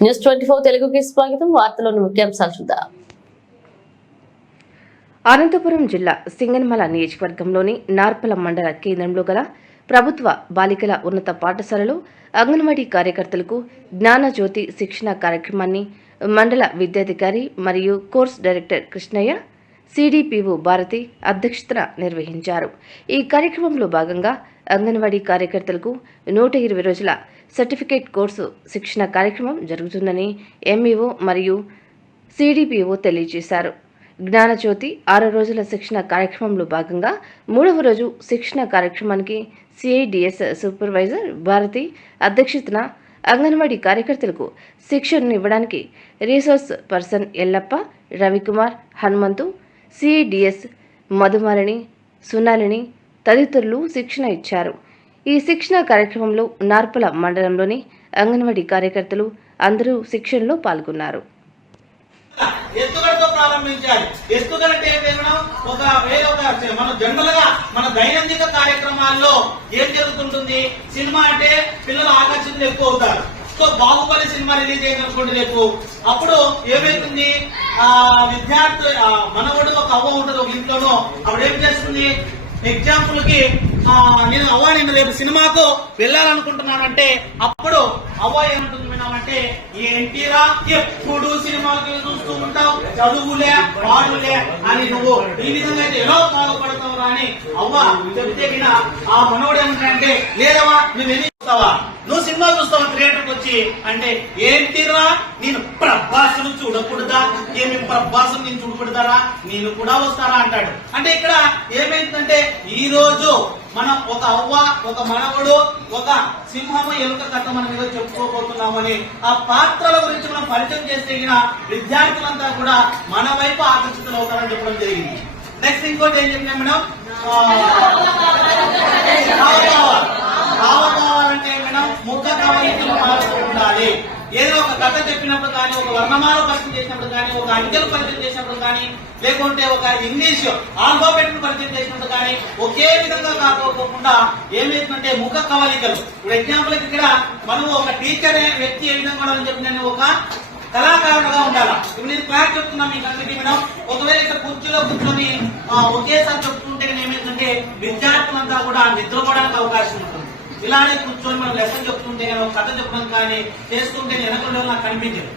News twenty four తెలుగుకి స్వాగతం. వార్తలోని ముఖ్యాంశాలు చూద్దాం. అనంతపురం జిల్లా సింగనమల నియోజకవర్గంలోని నార్పల మండల కేంద్రంలో గల ప్రభుత్వ బాలికల ఉన్నత పాఠశాలలో అంగన్వాడీ కార్యకర్తలకు జ్ఞానజ్యోతి శిక్షణ కార్యక్రమాన్ని మండల విద్యాధికారి మరియు course director Krishnaiah CDPO Bharati అధ్యక్షతన నిర్వహించారు. ఈ కార్యక్రమంలో భాగంగా అంగన్వాడీ కార్యకర్తలకు నూట ఇరవై రోజుల సర్టిఫికేట్ కోర్సు శిక్షణ కార్యక్రమం జరుగుతుందని ఎంఈఓ మరియు సిడిపిఓ తెలియజేశారు. జ్ఞానజ్యోతి ఆరు రోజుల శిక్షణ కార్యక్రమంలో భాగంగా మూడవ రోజు శిక్షణ కార్యక్రమానికి సిఐడిఎస్ సూపర్వైజర్ భారతి అధ్యక్షతన అంగన్వాడీ కార్యకర్తలకు శిక్షణను ఇవ్వడానికి resource person Ellappa Ravikumar Hanumanthu CIDS Madhumalini Sunalini తదితరులు శిక్షణ ఇచ్చారు. ఈ శిక్షణ కార్యక్రమంలో నార్పల మండలంలోని అంగన్వాడీ కార్యకర్తలు అందరూ శిక్షణలో పాల్గొన్నారు. ఎత్తుగడతో ప్రారంభించాలి. ఎత్తుగడ అంటే ఒక వేరే ఒక మన జనరల్గా మన దైనందిక కార్యక్రమాల్లో ఏం జరుగుతుంటుంది? సినిమా అంటే పిల్లలు ఆకర్షితులు ఎక్కువ అవుతారు. సో బాహుబలి సినిమా రిలీజ్ అయిందనుకోండి రేపు అప్పుడు ఏమైతుంది? ఆ విద్యార్థి ఆ మనవడు ఒక అవ్వ ఉంటుంది ఒక ఇంట్లోనో అప్పుడు ఏం చేస్తుంది? ఎగ్జాంపుల్కి నేను అవ్వ నేను రేపు సినిమాకు వెళ్ళాలనుకుంటున్నానంటే అప్పుడు అవ్వ ఏమంటుంది అంటే ఏంటిరా ఎప్పుడు సినిమాకి చూస్తూ ఉంటావు? చదువులే పాడులే అని నువ్వు ఈ విధంగా అయితే ఎలా బాగుపడతావు అని అవ్వ చెబితే ఆ మనవడు ఏమంటాడంటే లేదవా నువ్వు ఎన్ని చూస్తావా? నువ్వు సినిమా చూస్తావా థియేటర్ వచ్చి అంటే ఏంటిరా నేను ప్రభాసును చూడకూడదా? ఏమి ప్రభాసం నేను చూడకూడదారా? నేను కూడా వస్తారా అంటాడు. అంటే ఇక్కడ ఏమైందంటే ఈ రోజు మనం ఒక అవ్వ ఒక మనవడు ఒక సింహము ఎలుక కథ మన మీద చెప్పుకోబోతున్నామని ఆ పాత్రల గురించి మనం పరిచయం చేస్తే విద్యార్థులంతా కూడా మన వైపు ఆకర్షితులు అవుతారని చెప్పడం జరిగింది. నెక్స్ట్ ఇంకోటి ఏం చెప్పినా మేడం హావభావాలు హావభావాలంటే మేడం ముఖ కవలికలు మారుతూ ఉండాలి ఏదో ఒక కథ చెప్పినప్పుడు కానీ ఒక వర్ణమాల పరిచయం చేసినప్పుడు కానీ ఒక అంకెలు పరిచయం చేసినప్పుడు కానీ లేకుంటే ఒక ఇంగ్లీష్ ఆల్ఫాబెట్ పరిచయం చేసినప్పుడు కానీ ఒకే విధంగా కాకపోకుండా ఏమైతుందంటే ముఖ కవలికలు ఇప్పుడు ఎగ్జాంపుల్ ఇక్కడ మనం ఒక టీచర్ అనే వ్యక్తి ఏ విధంగా ఉండాలని చెప్పి నేను ఒక కళాకారుడుగా ఉండాలా? ఇప్పుడు నేను క్లాస్ చెప్తున్నా మీకు అందరికీ మేడం. ఒకవేళ ఇక్కడ కుర్చీలో కూర్చొని ఒకేసారి చెప్తుంటే ఏమైందంటే విద్యార్థులంతా కూడా నిద్రపోవడానికి అవకాశం ఉంటుంది. ఇలానే కూర్చొని మనం లెసన్ చెప్తుంటే కథ చెప్పడం కానీ చేస్తుంటే వెనకుండా నాకు కనిపించదు